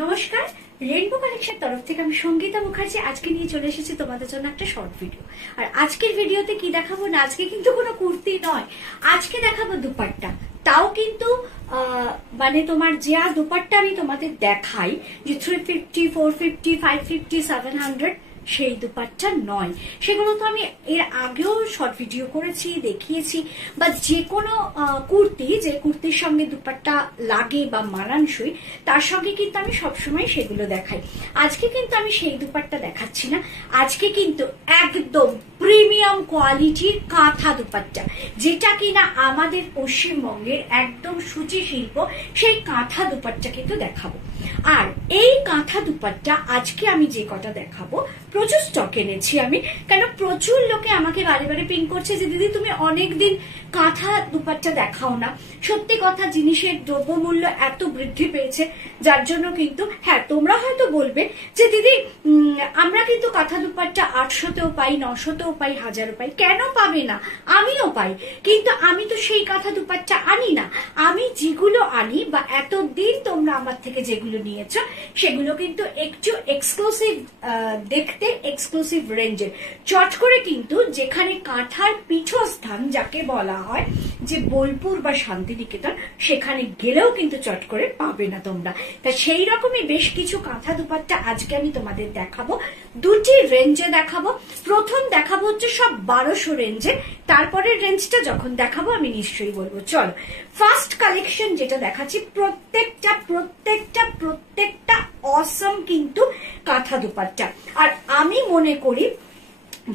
নমস্কার, rainbow collection তরফ থেকে আমি সঙ্গীতা মুখার্জি আজকে নিয়ে চলে এসেছি তোমাদের জন্য একটা শর্ট ভিডিও। আর আজকের ভিডিওতে কি দেখাবো না, আজকে কিন্তু কোনো কুর্তি নয়, আজকে দেখাবো দুপাট্টা। তাও কিন্তু মানে তোমার যা দুপাট্টা আমি তোমাদের দেখাই যে 350, 450, 550, 700 সেই দুপাট্টা নয়। সেগুলো তো আমি এর আগেও শর্ট ভিডিও করেছি, দেখিয়েছি। বা যে কোনো কুর্তি, যে কুর্তির সঙ্গে দুপাট্টা লাগে বা মানানসই, তার সঙ্গে কিন্তু আমি সবসময় সেগুলো দেখাই। আজকে কিন্তু আমি সেই দুপাট্টা দেখাচ্ছি না, আজকে কিন্তু একদম প্রিমিয়াম কোয়ালিটির কাঁথা দুপাট্টা, যেটা কিনা আমাদের পশ্চিমবঙ্গের একদম সূচি শিল্প, সেই কাঁথা দুপাট্টা কিন্তু দেখাবো। আর এই কাঁথা দুপাট্টা আজকে আমি যে কটা দেখাবো প্রচুর স্টক এনেছি আমি, কেন প্রচুর লোকে আমাকে বারে বারে পিং করছে যে দিদি তুমি অনেকদিন কাঁথা দুপাট্টা দেখাও না। সত্যি কথা, জিনিসের দ্রব্যমূল্য এত বৃদ্ধি পেয়েছে, যার জন্য কিন্তু হ্যাঁ তোমরা হয়তো বলবে যে দিদি আমরা কিন্তু কাঁথা দুপাট্টা 800তেও পাই, 900তেও পাই, 1000ও পাই। কেন পাবে না? আমিও পাই, কিন্তু আমি তো সেই কাঁথা দুপাট্টা আনি না। আমি যেগুলো আনি বা এতদিন তোমরা আমার থেকে যেগুলো নিয়েছো, সেগুলো কিন্তু একটু এক্সক্লুসিভ দেখতে, এক্সক্লুসিভ রেঞ্জের। চট করে কিন্তু যেখানে কাঁথার পীঠস্থান যাকে বলা হয় যে বোলপুর বা শান্তিনিকেতন, সেখানে গেলেও কিন্তু চট করে পাবে না তোমরা। তা সেই রকমই বেশ কিছু কাঁথা দুপাট্টা আজকে আমি তোমাদের দেখাবো, দুটি রেঞ্জে দেখাবো। প্রথম দেখাবো হচ্ছে সব 1200 রেঞ্জে, তারপরের রেঞ্জটা যখন দেখাবো আমি নিশ্চয়ই বলবো। চলো, ফার্স্ট কালেকশন যেটা দেখাচ্ছি, প্রত্যেকটা অসম কিন্তু কাঁথা দুপাট্টা। আর আমি মনে করি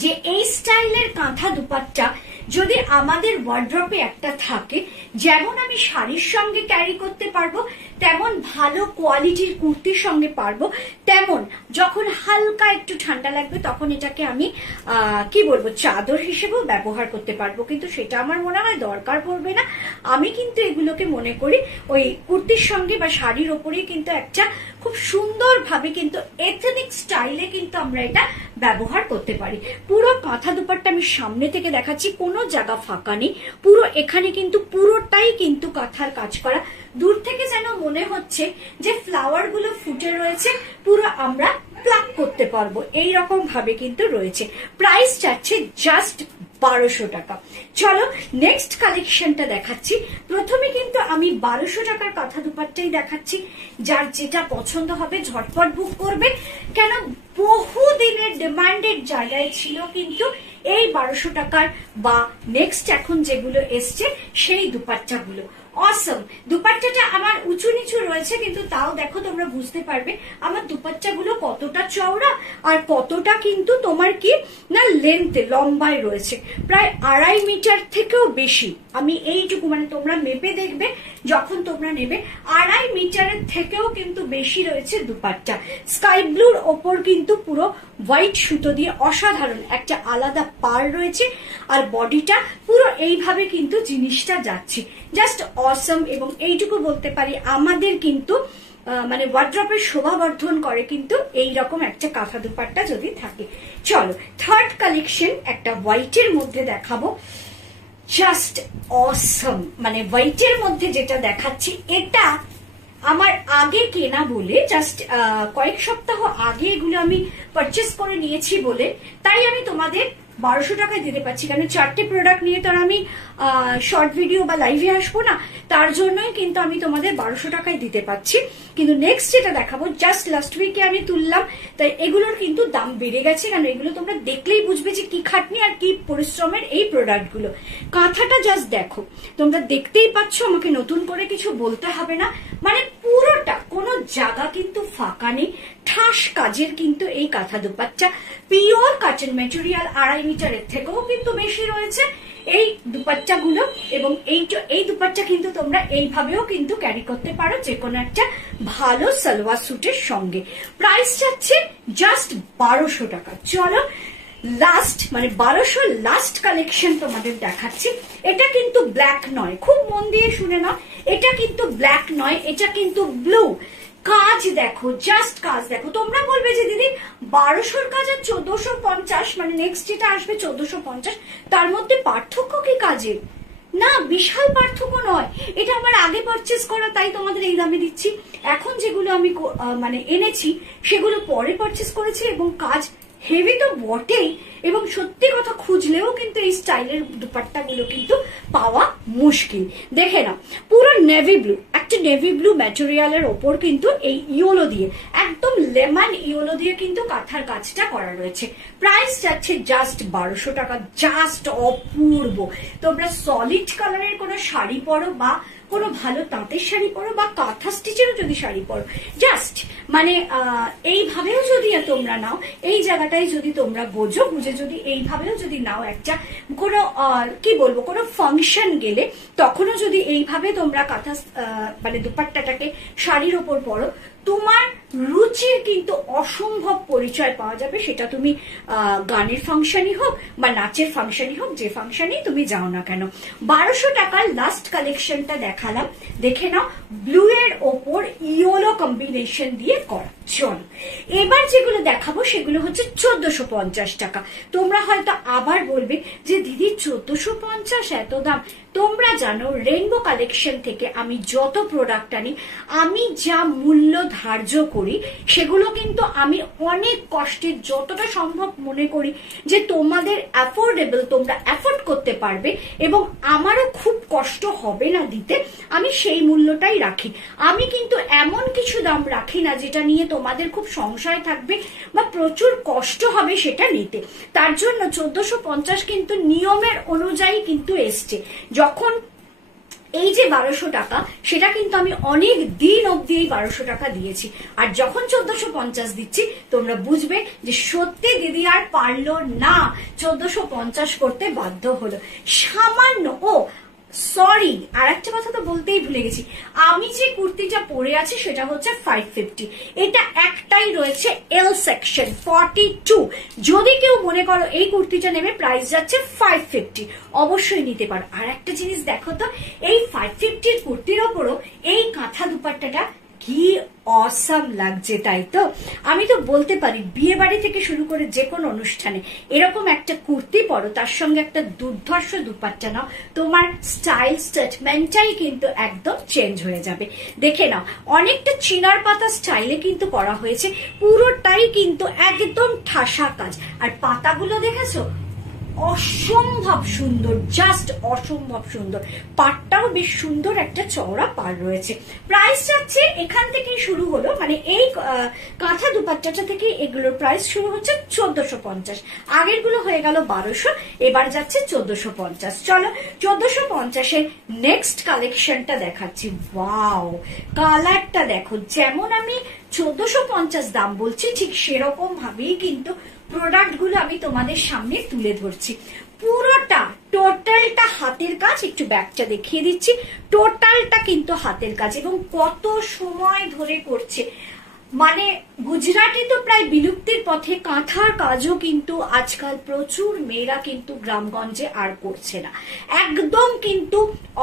যে এই স্টাইলের কাঁথা দুপাট্টা যদি আমাদের ওয়ার্ড্রপে একটা থাকে, যেমন আমি শাড়ির সঙ্গে ক্যারি করতে পারবো, তেমন ভালো কোয়ালিটির কুর্তির সঙ্গে পারবো, তেমন যখন হালকা একটু ঠান্ডা লাগবে তখন এটাকে আমি কি বলবো, চাদর হিসেবেও ব্যবহার করতে পারবো। কিন্তু সেটা আমার মনে হয় দরকার পড়বে না। আমি কিন্তু এগুলোকে মনে করি ওই কুর্তির সঙ্গে বা শাড়ির ওপরেই কিন্তু একটা খুব সুন্দর ভাবে কিন্তু এথনিক স্টাইলে কিন্তু আমরা এটা ব্যবহার করতে পারি। পুরো কাঁথা দুপাট্টা আমি সামনে থেকে দেখাচ্ছি, কোনো জায়গা ফাঁকা নেই, পুরো এখানে কিন্তু পুরোটাই কিন্তু কাঁথার কাজ করা। দূর থেকে যেন মনে হচ্ছে যে ফ্লাওয়ার গুলো ফুটে রয়েছে, পুরো আমরা প্লাক করতে পারবো, এইরকম ভাবে কিন্তু রয়েছে। প্রাইস যাচ্ছে জাস্ট 1200 টাকা। চলো নেক্সট কালেকশনটা দেখাচ্ছি। প্রথমে কিন্তু আমি 1200 টাকার কাঁথা দুপাট্টাই দেখাচ্ছি। যার যেটা পছন্দ হবে ঝটপট বুক করবে, কেন বহু দিনের ডিমান্ডেড জায়গায় ছিল কিন্তু এই 1200 টাকার বা নেক্সট এখন যেগুলো এসছে সেই দুপাট্টাগুলো। অসম দুপাট্টাটা আমার উঁচু নিচু রয়েছে, কিন্তু তাও দেখো তোমরা বুঝতে পারবে আমার দুপাট্টাগুলো কতটা চওড়া আর কতটা কিন্তু তোমার কি না লেন্থে, লম্বায় রয়েছে, প্রায় 2.5 মিটার থেকেও বেশি। আমি এইটুকু মানে তোমরা মেপে দেখবে যখন তোমরা নেবে, 2.5 মিটারের থেকেও কিন্তু বেশি রয়েছে দুপাট্টা। স্কাই ব্লুর ওপর কিন্তু পুরো হোয়াইট সুতো দিয়ে অসাধারণ একটা আলাদা পার রয়েছে, আর বডিটা পুরো এইভাবে কিন্তু জিনিসটা যাচ্ছে, জাস্ট অসম। এবং এইটুকু বলতে পারি আমাদের কিন্তু মানে ওয়ার্ড্রপের শোভাবর্ধন করে কিন্তু এই রকম একটা কাঁথা দুপাট্টা যদি থাকে। চলো থার্ড কালেকশন একটা হোয়াইটের মধ্যে দেখাবো, জাস্ট অসম। মানে হোয়াইটের মধ্যে যেটা দেখাচ্ছি, এটা আমার আগে কেনা বলে, জাস্ট কয়েক সপ্তাহ আগে এগুলো আমি পারচেস করে নিয়েছি বলে তাই আমি তোমাদের 1200 টাকায় দিতে পারছি। কারণ 4টে প্রোডাক্ট নিয়ে তো আমি শর্ট ভিডিও বা লাইভে আসবো না, তার জন্যই কিন্তু আমি তোমাদের 1200 টাকায় দিতে পারছি। কিন্তু নেক্সট যেটা দেখাবো জাস্ট লাস্ট উইকে আমি তুললাম, তাই এগুলোর কিন্তু দাম বেড়ে গেছে। কারণ এগুলো তোমরা দেখলেই বুঝবে যে কি খাটনি আর কি পরিশ্রমের এই প্রোডাক্টগুলো। কাঁথাটা জাস্ট দেখো, তোমরা দেখতেই পাচ্ছ, আমাকে নতুন করে কিছু বলতে হবে না। মানে পুরোটা কোনো জায়গা কিন্তু ফাঁকা নেই, ঠাস কাজের কিন্তু এই কাঁথা দুপাট্টা। পিওর কটন ম্যাটেরিয়াল, 2.5 মিটারের থেকেও কিন্তু বেশি রয়েছে এই দুপাট্টাগুলো। এবং এই দুপাট্টা কিন্তু তোমরা এইভাবেও কিন্তু ক্যারি করতে পারো যে কোনো একটা ভালো সালোয়ার স্যুটের সঙ্গে। প্রাইস যাচ্ছে জাস্ট 1200 টাকা। চলো লাস্ট মানে 1200 লাস্ট কালেকশন তোমাদের দেখাচ্ছি। এটা কিন্তু ব্ল্যাক নয়, খুব মন দিয়ে শুনে নাও, এটা কিন্তু ব্ল্যাক নয়, এটা কিন্তু ব্লু। কাজ দেখো, জাস্ট কাজ দেখো। তোমরা বলবে যে দিদি 1200 কাজ আর 1450, মানে নেক্সট যেটা আসবে 1450, তার মধ্যে পার্থক্য কি কাজের? না, বিশাল পার্থক্য নয়, এটা আমার আগে পারচেস করা, তাই তোমাদের এই দামে দিচ্ছি। এখন যেগুলো আমি মানে এনেছি সেগুলো পরে পারচেস করেছি, এবং কাজ হেভি তো বটেই, এবং সত্যি কথা খুঁজলেও কিন্তু এই স্টাইলের দুপাট্টা গুলো কিন্তু পাওয়া মুশকিল। দেখে নাও, পুরো নেভি ব্লু, একটা নেভি ব্লু ম্যাটেরিয়ালের ওপর কিন্তু এই ইয়েলো দিয়ে, একদম লেমন ইয়েলো দিয়ে কিন্তু কাঁথার কাজটা করা রয়েছে। প্রাইস যাচ্ছে জাস্ট 1200 টাকা, জাস্ট অপূর্ব। তোমরা সলিড কালারের কোনো শাড়ি পরো বা কোনো ভালো তাঁতের শাড়ি পরো বা কাঁথা স্টিচেরও যদি শাড়ি পরো, জাস্ট মানে এইভাবেও যদি তোমরা নাও, এই জায়গাটায় যদি তোমরা গুজে যদি এইভাবেও যদি নাও, একটা কোনো কি বলবো কোনো ফাংশন গেলে তখনও যদি এইভাবে তোমরা কাঁথা মানে দুপাট্টাটাকে শাড়ির ওপর পরো, তোমার রুচির কিন্তু অসম্ভব পরিচয় পাওয়া যাবে। সেটা তুমি গানের ফাংশনই হোক বা নাচের ফাংশনই হোক, যে ফাংশনই তুমি যাও না কেন। 1200 টাকার লাস্ট কালেকশনটা দেখালাম, দেখে নাও, ব্লু এর ওপর ইয়েলো কম্বিনেশন দিয়ে করা। চলো এবার যেগুলো দেখাবো সেগুলো হচ্ছে 1450 টাকা। তোমরা হয়তো আবার বলবে যে দিদি 1450 এত দাম। তোমরা জানো রেইনবো কালেকশন থেকে আমি যত প্রোডাক্ট আনি, আমি যা মূল্য ধার্য করি সেগুলো কিন্তু আমি অনেক কষ্টের, যতটা সম্ভব মনে করি যে তোমাদের অ্যাফোর্ডেবল, তোমরা অ্যাফোর্ড করতে পারবে এবং আমারও খুব কষ্ট হবে না দিতে, আমি সেই মূল্যটাই রাখি। আমি কিন্তু এমন কিছু দাম রাখি না যেটা নিয়ে তোমাদের খুব সংশয় থাকবে বা প্রচুর কষ্ট হবে সেটা নিতে। তার জন্য 1450 কিন্তু নিয়মের অনুযায়ী কিন্তু এসছে। যখন এই যে 1200 টাকা, সেটা কিন্তু আমি অনেক দিন অব্দি এই 1200 টাকা দিয়েছি, আর যখন 1450 দিচ্ছি তোমরা বুঝবে যে সত্যি দিদি আর পারলো না, 1450 করতে বাধ্য হলো। সামান্য সরি, আর একটা কথা তো বলতেই ভুলে গেছি, আমি যে কুর্তিটা পরে আছি সেটা হচ্ছে 550, এটা একটাই রয়েছে এল সেকশন 42। যদি কেউ মনে করো এই কুর্তিটা নেবে, প্রাইস যাচ্ছে 550, অবশ্যই নিতে পারো। আর একটা জিনিস দেখো তো, এই 550 কুর্তির ওপরও এই কাঁথা দুপাট্টাটা কি অসাম লাগছে, তাই তো? আমি তো বলতে পারি বিয়ে বাড়ি থেকে শুরু করে যে কোনো অনুষ্ঠানে এরকম একটা কুর্তি পরো, তার সঙ্গে একটা দুর্ধর্ষ দুপাট্টা নাও, তোমার স্টাইল স্টেটমেন্টটাই কিন্তু একদম চেঞ্জ হয়ে যাবে। দেখে নাও, অনেকটা চিনার পাতা স্টাইলে কিন্তু করা হয়েছে, পুরোটাই কিন্তু একদম ঠাসা কাজ। আর পাতাগুলো দেখেছো, অসম্ভব সুন্দর, জাস্ট অসম্ভব সুন্দর। পাটটাও বেশ সুন্দর, একটা চওড়া পাড় রয়েছে। প্রাইস যাচ্ছে এখান থেকে শুরু হলো, মানে এই কাঁথা দুপাট্টাটা থেকে এগুলোর প্রাইস শুরু হচ্ছে 1450, আগের গুলো হয়ে গেল 1200, এবার যাচ্ছে 1450। চলো 1450 এর নেক্সট কালেকশনটা দেখাচ্ছি। ওয়াও, কালারটা দেখো, যেমন আমি 1450 দাম বলছি ঠিক সেরকম ভাবেই কিন্তু প্রোডাক্ট গুলো আমি তোমাদের সামনে তুলে ধরছি। পুরোটা টোটালটা হাতের কাজ, একটু ব্যাগটা দেখিয়ে দিচ্ছি, টোটালটা কিন্তু হাতের কাজ এবং কত সময় ধরে করছে। মানে গুজরাটি তো প্রায় বিলুপ্তির পথে, কাঁথার কাজও কিন্তু আজকাল প্রচুর মেয়েরা কিন্তু গ্রামগঞ্জে আর করছে না। একদম কিন্তু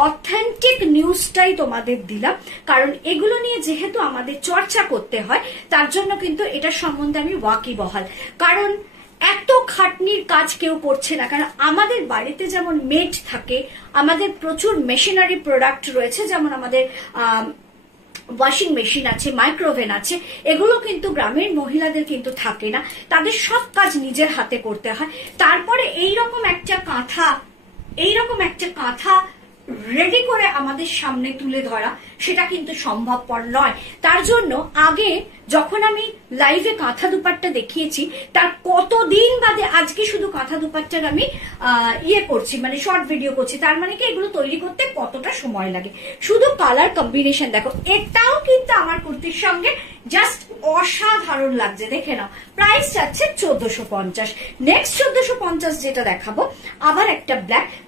অথেন্টিক নিউজটাই তোমাদের দিলাম, কারণ এগুলো নিয়ে যেহেতু আমাদের চর্চা করতে হয়, তার জন্য কিন্তু এটার সম্বন্ধে আমি ওয়াকিবহাল। কারণ এত খাটনির কাজ কেউ করছে না, কারণ আমাদের বাড়িতে যেমন মেড থাকে, আমাদের প্রচুর মেশিনারি প্রোডাক্ট রয়েছে, যেমন আমাদের ওয়াশিং মেশিন আছে, মাইক্রোওভেন আছে, এগুলো কিন্তু গ্রামের মহিলাদের কিন্তু থাকে না, তাদের সব কাজ নিজের হাতে করতে হয়। তারপরে এইরকম একটা কাঁথা রেডি করে আমাদের সামনে তুলে ধরা, সেটা কিন্তু সম্ভবপর নয়। তার জন্য আগে যখন আমি লাইভে কাঁথা দুপাট্টা দেখিয়েছি, তার কতদিন বাদে আজকে শুধু কাঁথা দুপাট্টার আমি করছি, মানে শর্ট ভিডিও করছি। তার মানে কি এগুলো তৈরি করতে কতটা সময় লাগে। শুধু কালার কম্বিনেশন দেখো, এটাও কিন্তু আমার কুর্তির সঙ্গে জাস্ট অসাধারণ লাগছে, দেখে নাও। প্রাইস যাচ্ছে 1450। নেক্সট 1450 যেটা দেখাবো, আবার একটা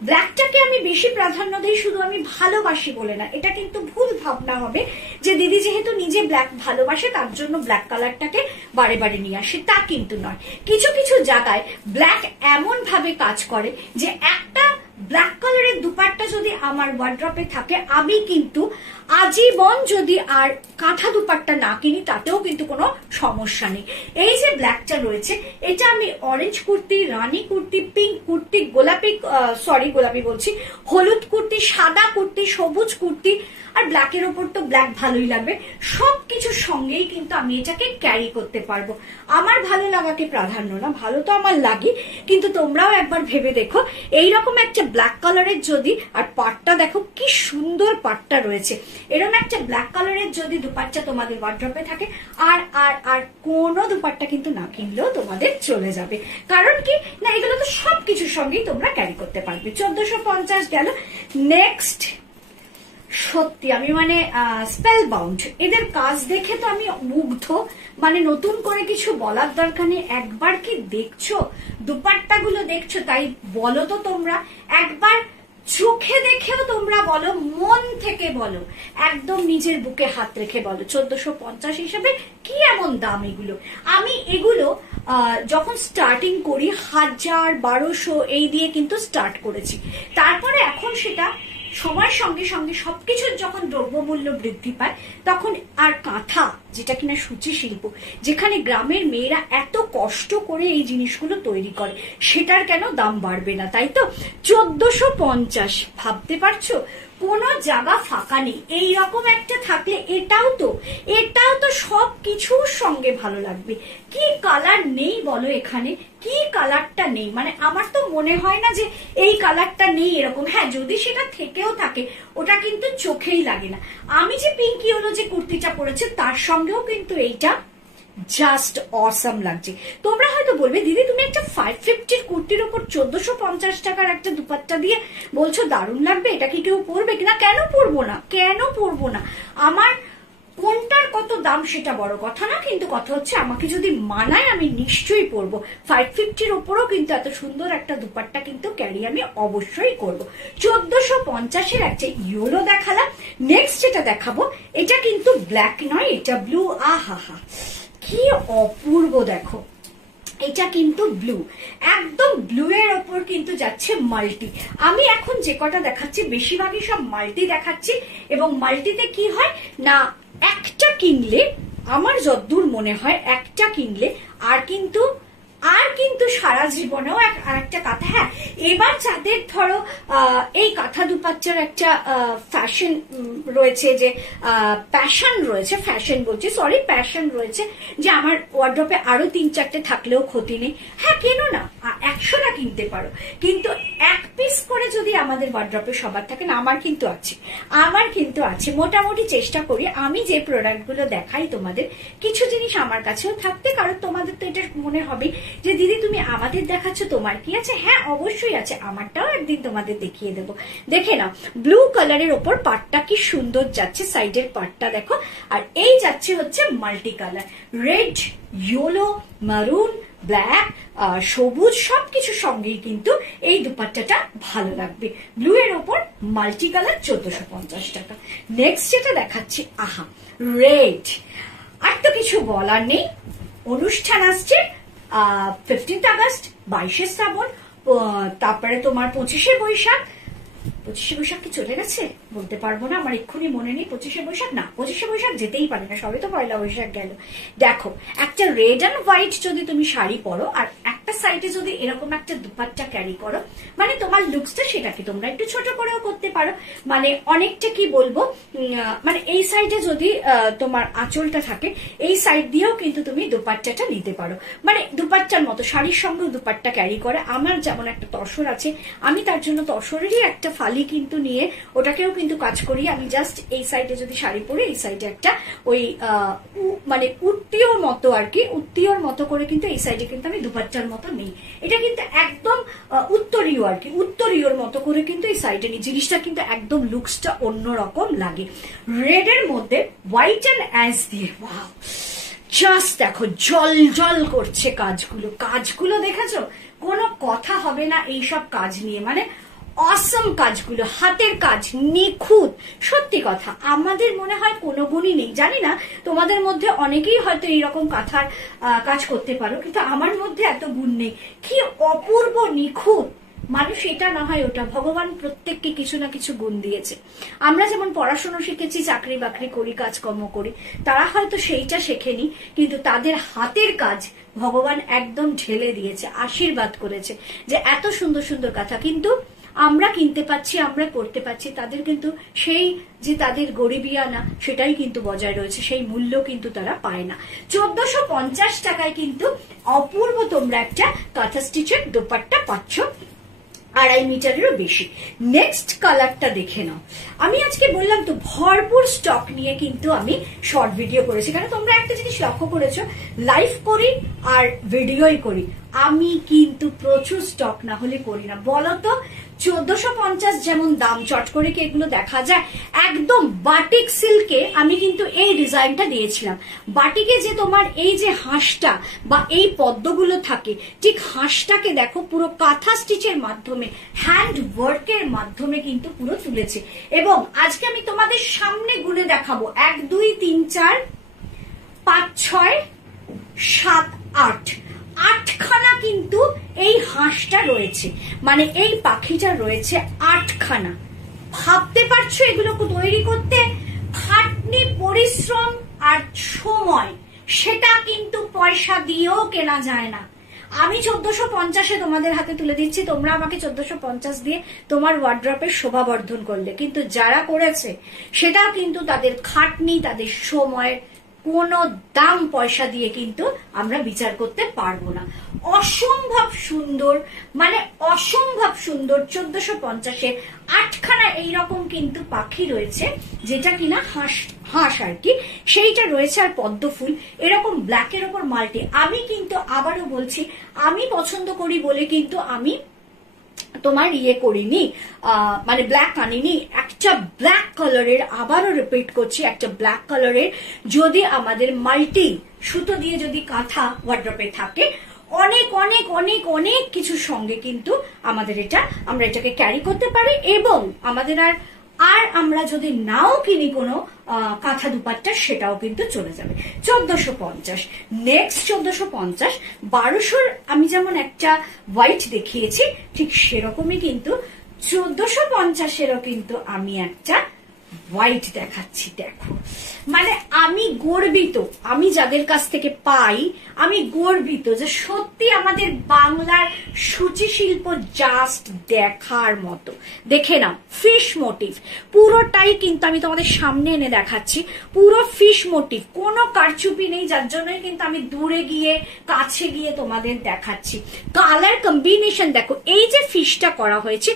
ব্ল্যাকটাকে আমি বেশি প্রাধান্য দিই, শুধু আমি ভালোবাসি বলে না, এটা কিন্তু ভুল ভাবনা হবে যে দিদি যেহেতু নিজে ব্ল্যাক ভালোবাসে তার জন্য ব্ল্যাক কালারটাকে বারে বারে নিয়ে আসে, তা কিন্তু নয়। কিছু কিছু জায়গায় ব্ল্যাক এমন ভাবে কাজ করে যে একটা ব্ল্যাক কালারের দুপাট্টা যদি আমার ওয়ার্ড্রপে থাকে, আমি কিন্তু আজীবন যদি আর কাঁথা দুপাট্টা না কিনি তাতেও কিন্তু কোনো সমস্যা নেই। এই যে ব্ল্যাকটা রয়েছে এটা আমি অরেঞ্জ কুর্তি, রানী কুর্তি, পিঙ্ক কুর্তি, গোলাপি বলছি, হলুদ কুর্তি, সাদা কুর্তি, সবুজ কুর্তি আর ব্ল্যাকের ওপর তো ব্ল্যাক ভালোই লাগবে, সবকিছুর সঙ্গেই কিন্তু আমি এটাকে ক্যারি করতে পারবো। আমার ভালো লাগাকে প্রাধান্য না, ভালো তো আমার লাগে, কিন্তু তোমরাও একবার ভেবে দেখো এইরকম একটা ব্ল্যাক কালারের যদি, আর পাটটা দেখো কি সুন্দর পাটটা রয়েছে, এরকম একটা ব্ল্যাক কালারের যদি দুপাট্টা তোমাদের ওয়ার্ড্রপে থাকে আর আর আর কোনো দুপাট্টা কিন্তু না কিনলেও তোমাদের চলে যাবে। কারণ কি না, এগুলো তো সবকিছুর সঙ্গেই তোমরা ক্যারি করতে পারবে। 1450 গেল। নেক্সট, সত্যি আমি মানে স্পেল বাউন্ড, এদের কাজ দেখে তো আমি মুগ্ধ, মানে নতুন করে কিছু বলার দরকার নেই। একবার কি দেখছো দুপাট্টাগুলো, দেখছো তাই বলো তো তোমরা, একবার চোখে দেখেও তোমরা বলো, মন থেকে বলো, একদম নিজের বুকে হাত রেখে বলো 1450 হিসেবে কি এমন দাম এগুলো। আমি এগুলো যখন স্টার্টিং করি 1000-1200 এই দিয়ে কিন্তু স্টার্ট করেছি, তারপরে এখন সেটা সময়ের সঙ্গে সঙ্গে সবকিছুর যখন দ্রব্যমূল্য বৃদ্ধি পায় তখন আর কাঁথা, যেটা কিনা সূচি শিল্প, যেখানে গ্রামের মেয়েরা এত কষ্ট করে এই জিনিসগুলো তৈরি করে, সেটার কেন দাম বাড়বে না, তাই তো? 1450, ভাবতে পারছো? কোনো জায়গা ফাঁকা নেই। এইরকম একটা থাকলে এটাও তো সব কিছুর সঙ্গে ভালো লাগবে। কি কালার নেই বলো এখানে, কি কালারটা নেই? মানে আমার তো মনে হয় না যে এই কালারটা নেই এরকম। হ্যাঁ, যদি সেটা থেকেও থাকে ওটা কিন্তু চোখেই লাগে না। আমি যে পিঙ্কি হলো যে কুর্তিটা পরেছে তার সঙ্গেও কিন্তু এইটা জাস্ট অসাম লাগছে। তোমরা হয়তো বলবে দিদি তুমি একটা 550 কুর্তির উপর 1450 টাকার একটা দুপাট্টা দিয়ে বলছো দারুণ লাগবে, এটা কি কেউ পরবে কিনা? কেন পরবো না? আমার কোনটার কত দাম সেটা বড় কথা না, কিন্তু কথা হচ্ছে আমাকে যদি মানায় আমি নিশ্চয়ই পরবো। 550-র উপরও কিন্তু এত সুন্দর একটা দুপাট্টা কিন্তু ক্যারি আমি অবশ্যই করব। 1450-এর একটা ইয়েলো দেখালাম। নেক্সট যেটা দেখাবো এটা কিন্তু ব্ল্যাক নয়, এটা ব্লু। আহা কি অপূর্ব দেখো, এটা কিন্তু ব্লু, একদম ব্লু এর ওপর কিন্তু যাচ্ছে মাল্টি। আমি এখন যে কটা দেখাচ্ছি বেশিরভাগই সব মাল্টি দেখাচ্ছি, এবং মাল্টিতে কি হয় না, একটা কিনলে আমার যতদূর মনে হয় একটা কিনলে আর কিন্তু সারা জীবনেও আরেকটা কাঁথা। হ্যাঁ, এবার যাদের ধরো এই কাঁথা দুপাট্টার একটা ফ্যাশন রয়েছে, যে প্যাশন রয়েছে যে আমার ওয়ার্ড্রপে আরো 3-4টে থাকলেও ক্ষতি নেই, হ্যাঁ কেন না, 100টা কিনতে পারো, কিন্তু এক পিস করে যদি আমাদের ওয়ার্ড্রপে সবার থাকে না, আমার কিন্তু আছে। মোটামুটি চেষ্টা করি আমি যে প্রোডাক্ট গুলো দেখাই তোমাদের, কিছু জিনিস আমার কাছেও থাকতে, কারণ তোমাদের তো এটা মনে হবে যে দিদি তুমি আমাদের দেখাচ্ছ, তোমার কি আছে? হ্যাঁ অবশ্যই আছে, আমারটাও একদিন তোমাদের দেখিয়ে দেবো। দেখে নাও, ব্লু কালারের ওপর পাটটা কি সুন্দর যাচ্ছে, সাইডের পাটটা দেখো, আর এই যাচ্ছে হচ্ছে মাল্টি কালার, রেড, ইয়েলো, মারুন, ব্ল্যাক, সবুজ, সবকিছুর সঙ্গেই কিন্তু এই দুপাট্টাটা ভালো লাগবে। ব্লু এর ওপর মাল্টি কালার, 1450 টাকা। নেক্সট যেটা দেখাচ্ছি, আহা রেড, আর তো কিছু বলার নেই। অনুষ্ঠান আসছে 15th আগস্ট, 22শে শ্রাবণ, তারপরে তোমার 25শে বৈশাখ। 25শে বৈশাখ কি চলে গেছে বলতে পারবো না, আমার এক্ষুনি মনে নেই। 25শে বৈশাখ না, 25শে বৈশাখ যেতেই পারে না, সবে তো পয়লা বৈশাখ গেল। দেখো, একটা রেড অ্যান্ড হোয়াইট যদি তুমি শাড়ি পরো আর একটা সাইডে যদি এরকম একটা দুপাট্টা ক্যারি করো, মানে তোমার লুকসটা সেটাকে তোমরা একটু ছোট করেও করতে পারো। মানে অনেকটা কি বলবো, মানে এই সাইডে যদি তোমার আঁচলটা থাকে, এই সাইড দিয়েও কিন্তু তুমি দুপাট্টাটা নিতে পারো। মানে দুপাট্টার মতো শাড়ির সঙ্গে দুপাট্টা ক্যারি করে। আমার যেমন একটা তসর আছে, আমি তার জন্য তসরেরই একটা ফালি কিন্তু নিয়ে ওটাকেও কিন্তু কাজ করি। আমি জাস্ট এই সাইডে যদি শাড়ি পরে এই সাইডে একটা ওই মানে উত্তিওর মতো আর কি, উত্তিওর মতো করে কিন্তু এই সাইডে কিন্তু আমি দুপাট্টার মতো নেই, এটা কিন্তু একদম উত্তরীয় আর কি, উত্তরীয়র মতো করে কিন্তু এই সাইডে নিই। জিনিসটা কিন্তু একদম লুকসটা অন্যরকম লাগে। রেড এর মধ্যে হোয়াইট এন্ড অ্যাশ দিয়ে, ওয়াও, জাস্ট দেখো জল জল করছে কাজগুলো দেখেছো? কোনো কথা হবে না এইসব কাজ নিয়ে, মানে অসম কাজগুলো, হাতের কাজ, নিখুঁত। সত্যি কথা, আমাদের মনে হয় কোনো গুণই নেই, জানি না তোমাদের মধ্যে অনেকেই হয়তো এইরকম কাঁথার কাজ করতে পারো, কিন্তু আমার মধ্যে এত গুণ নেই। কি অপূর্ব নিখুঁত মানুষ এটা না হয় ওটা, ভগবান প্রত্যেককে কিছু না কিছু গুণ দিয়েছে। আমরা যেমন পড়াশোনা শিখেছি, চাকরি বাকরি করি, কাজকর্ম করি, তারা হয়তো সেইটা শেখেনি, কিন্তু তাদের হাতের কাজ ভগবান একদম ঢেলে দিয়েছে, আশীর্বাদ করেছে যে এত সুন্দর সুন্দর কথা। কিন্তু আমরা কিনতে পাচ্ছি, আমরা করতে পাচ্ছি, তাদের কিন্তু সেই যে তাদের গরিবিয়ানা সেটাই কিন্তু বজায় রয়েছে, সেই মূল্য কিন্তু তারা পায় না। 1450 টাকায় কিন্তু অপূর্ব তোমরা একটা কাঁথা স্টিচের দোপাট্টা পাচ্ছ, 2.5 মিটারেরও বেশি। নেক্সট কালারটা দেখে নাও। আমি আজকে বললাম তো ভরপুর স্টক নিয়ে কিন্তু আমি শর্ট ভিডিও করেছি, কারণ তোমরা একটা জিনিস লক্ষ্য করেছো, লাইভ করি আর ভিডিওই করি, আমি কিন্তু প্রচুর স্টক না হলে করি না। বলতো 1450 যেমন দাম, চট করে কি এগুলো দেখা যায়? একদম বাটিক সিল্কে আমি কিন্তু এই ডিজাইনটা দিয়েছিলাম। বাটিকে যে তোমার এই যে হাঁসটা বা এই পদ্মগুলো থাকে, ঠিক হাঁসটাকে দেখো পুরো কাঁথা স্টিচের মাধ্যমে, হ্যান্ড ওয়ার্কের মাধ্যমে কিন্তু পুরো তুলেছে। এবং আজকে আমি তোমাদের সামনে গুনে দেখাবো, 1 2 3 4 5 6 7 8 8খানা কিন্তু এই হাঁসটা রয়েছে, মানে এই পাখিটা রয়েছে 8খানা। ভাবতে পারছো এগুলো তৈরি করতে খাটনি, পরিশ্রম আর সময়, সেটা কিন্তু পয়সা দিয়েও কেনা যায় না। আমি 1450-এ তোমাদের হাতে তুলে দিচ্ছি, তোমরা আমাকে 1450 দিয়ে তোমার ওয়ার্ড্রপের শোভাবর্ধন করলে, কিন্তু যারা করেছে সেটাও কিন্তু তাদের খাটনি, তাদের সময়, কোনো দাম পয়সা দিয়ে কিন্তু আমরা বিচার করতে পারবো না। অসম্ভব সুন্দর, মানে অসম্ভব সুন্দর 1450-এ 8খানা এইরকম কিন্তু পাখি রয়েছে, যেটা কিনা হাঁস আর কি, সেইটা রয়েছে। আর পদ্ম ফুল এরকম ব্ল্যাকের ওপর মাল্টি। আমি কিন্তু আবারও বলছি, আমি পছন্দ করি বলে কিন্তু আমি তোমার ইয়ে করিনি, মানে ব্ল্যাক আনিনি। একটা ব্ল্যাক কালারের, আবারও রিপিট করছি, একটা ব্ল্যাক কালারের যদি আমাদের মাল্টি সুতো দিয়ে যদি কাঁথা ওয়ার্ড্রপে থাকে, অনেক অনেক অনেক অনেক কিছুর সঙ্গে কিন্তু আমাদের আমরা এটাকে ক্যারি করতে পারি। এবং আমাদের আর আমরা যদি নাও কিনি কোনো কাঁথা দুপাট্টা, সেটাও কিন্তু চলে যাবে। 1450। নেক্সট 1450, 1200 আমি যেমন একটা হোয়াইট দেখিয়েছি, ঠিক সেরকমই কিন্তু 1450-এরও কিন্তু আমি একটা হোয়াইট দেখাচ্ছি। দেখো, মানে আমি গর্বিত, আমি যাদের কাছ থেকে পাই আমি গর্বিত যে সত্যি আমাদের বাংলার সূচি শিল্প জাস্ট দেখার মতো। দেখে নাও, ফিশ মোটিভ পুরোটাই কিন্তু আমি তোমাদের সামনে এনে দেখাচ্ছি, পুরো ফিশ মোটিভ, কোনো কারচুপি নেই, যার জন্যই কিন্তু আমি দূরে গিয়ে কাছে গিয়ে তোমাদের দেখাচ্ছি। কালার কম্বিনেশন দেখো, এই যে ফিশটা করা হয়েছে,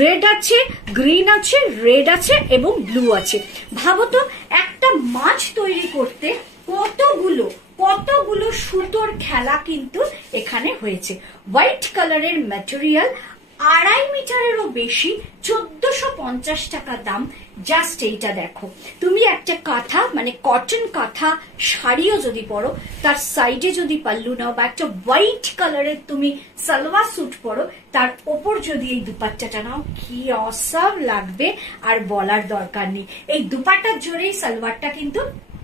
রেড আছে, গ্রিন আছে, রেড আছে এবং ব্লু আছে। ভাবো তো একটা মাছ তৈরি করতে কতগুলো সুতোর খেলা কিন্তু এখানে হয়েছে। হোয়াইট কালারের ম্যাটেরিয়াল, 2.5 মিটারেরও বেশি, 1450 টাকা দাম। জাস্ট এইটা দেখো, তুমি একটা কাঁথা মানে কটন কাঁথা শাড়িও যদি পরো, তার সাইডে যদি পাল্লু নাও, বা একটা হোয়াইট কালারের তুমি সালোয়ার স্যুট পরো, তার ওপর যদি এই দুপাট্টাটা নাও, কি অসাম লাগবে আর বলার দরকার নেই। এই দুপাট্টার জোরেই সালোয়ারটা কিন্তু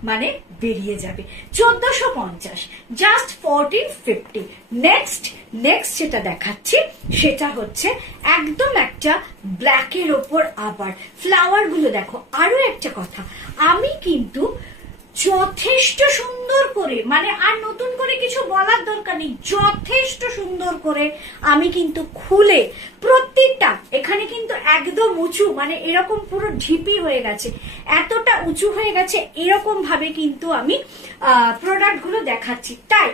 মানে বেরিয়ে যাবে। 1450, জাস্ট 1450। নেক্সট যেটা দেখাচ্ছি সেটা হচ্ছে একদম একটা ব্ল্যাকের ওপর আবার ফ্লাওয়ার গুলো দেখো। আরো একটা কথা, আমি কিন্তু যথেষ্ট সুন্দর করে, মানে আর নতুন করে কিছু বলার দরকার নেই, যথেষ্ট সুন্দর করে আমি কিন্তু খুলে প্রত্যেকটা, এখানে কিন্তু একদম উঁচু, মানে এরকম পুরো ঢিপি হয়ে গেছে, এতটা উঁচু হয়ে গেছে, এরকম ভাবে কিন্তু আমি প্রোডাক্ট গুলো দেখাচ্ছি। তাই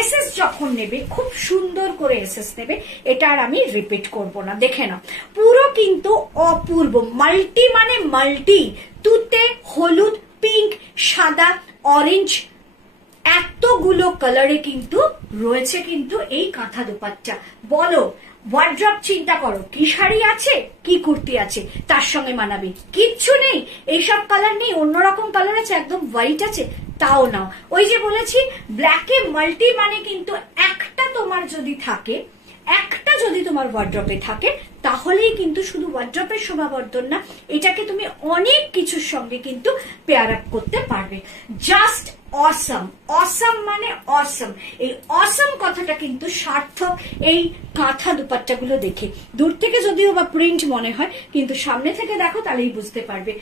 এসএস যখন নেবে, খুব সুন্দর করে এসএস নেবে, এটা আর আমি রিপিট করব না। দেখে নাও, পুরো কিন্তু অপূর্ব মাল্টি, মানে মাল্টি, তুতে, হলুদ, পিঙ্ক, সাদা, অরেঞ্জ, এতগুলো কালারে কিন্তু রয়েছে কিন্তু এই কাঁথা দুপাট্টা। বলো, ওয়ার্ড্রপ চিন্তা করো, কি শাড়ি আছে, কি কুর্তি আছে তার সঙ্গে মানাবে? কিচ্ছু নেই, এইসব কালার নেই, অন্যরকম কালার আছে, একদম হোয়াইট আছে, তাও নাও। ওই যে বলেছি, ব্ল্যাকে মাল্টি, মানে কিন্তু একটা তোমার যদি থাকে, একটা যদি তোমার ওয়ার্ড্রপে থাকে, তাহলেই কিন্তু শুধু ওয়ার্ড্রপের শোভাবর্ধন না, এটাকে তুমি অনেক কিছুর সঙ্গে কিন্তু পেয়ার আপ করতে পারবে। জাস্ট অসম। অসম মানে অসম। এই অসম কথাটা কিন্তু সার্থক এই কাঁথা দুপাট্টাগুলো দেখে। দূর থেকে যদিও বা প্রিন্ট মনে হয়, কিন্তু সামনে থেকে দেখো তাহলেই বুঝতে পারবে।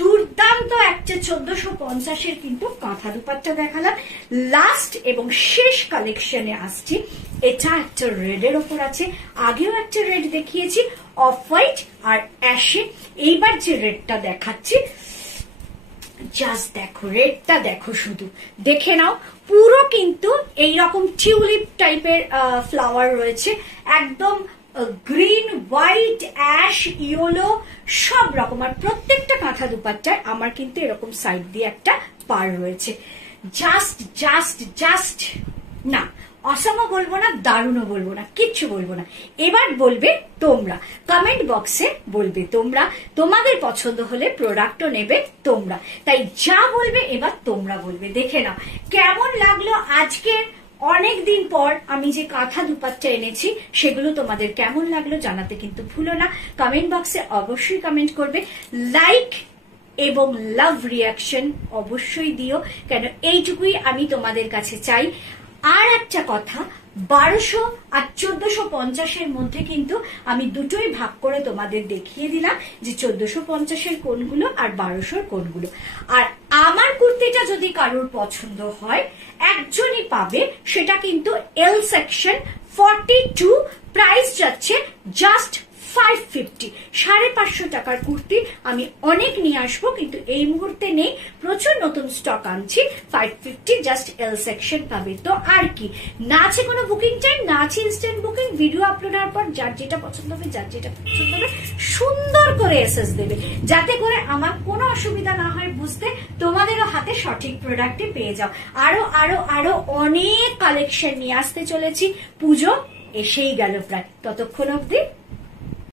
দুর্দান্ত একটা 1450-এর কিন্তু কাঁথা দুপাট্টা দেখালাম। লাস্ট এবং শেষ কালেকশনে আসছি। এটা একটা রেডের ওপর আছে, আগেও একটা রেড দেখিয়েছি অফ হোয়াইট আর অ্যাশে। এইবার যে রেডটা দেখাচ্ছি, জাস্ট দেখো রেডটা, দেখো শুধু দেখে নাও। পুরো কিন্তু এইরকম টিউলিপ টাইপের ফ্লাওয়ার রয়েছে, একদম গ্রিন, হোয়াইট, অ্যাশ, ইয়েলো সব রকম। আর প্রত্যেকটা কাঁথা দুপাট্টায় আমার কিন্তু এরকম সাইড দিয়ে একটা পার রয়েছে। জাস্ট জাস্ট জাস্ট না, অসমও বলবো না, দারুণও বলবো না, কিচ্ছু বলবো না। এবার বলবে তোমরা, কমেন্ট বক্সে বলবে তোমরা, তোমাদের পছন্দ হলে প্রোডাক্টও নেবে তোমরা। তাই যা বলবে এবার তোমরা বলবে। দেখে নাও কেমন লাগলো আজকে অনেকদিন পর আমি যে কাঁথা দুপাট্টা এনেছি, সেগুলো তোমাদের কেমন লাগলো জানাতে কিন্তু ভুলো না। কমেন্ট বক্সে অবশ্যই কমেন্ট করবে। লাইক এবং লাভ রিয়াকশন অবশ্যই দিও, কেন এইটুকুই আমি তোমাদের কাছে চাই। আর একটা কথা, 1200 আর 1450-এর মধ্যে কিন্তু আমি দুটোই ভাগ করে তোমাদের দেখিয়ে দিলাম যে 1450-এর কোনগুলো আর 1200-র কোনগুলো। আর আমার কুর্তিটা যদি কারোর পছন্দ হয়, একজনই পাবে, সেটা কিন্তু এল সেকশন 42, প্রাইস যাচ্ছে জাস্ট 550, 550 টাকার কুর্তি আমি অনেক নিয়ে আসবো, কিন্তু এই মুহূর্তে নেই, প্রচুর নতুন স্টক আনছি। 550 জাস্ট এল সেকশন পাবে। তো আর কি, না আছে কোনো বুকিং টাইম, না আছে ইনস্ট্যান্ট বুকিং। ভিডিও আপলোড হওয়ার পর যার যেটা পছন্দ হবে, যার যেটা পছন্দ হবে সুন্দর করে এসএস দেবে, যাতে করে আমার কোনো অসুবিধা না হয় বুঝতে, তোমাদেরও হাতে সঠিক প্রোডাক্টে পেয়ে যাও। আরো আরো আরো অনেক কালেকশন নিয়ে আসতে চলেছি। পুজো এসেই গেল প্রায়, ততক্ষণ অবধি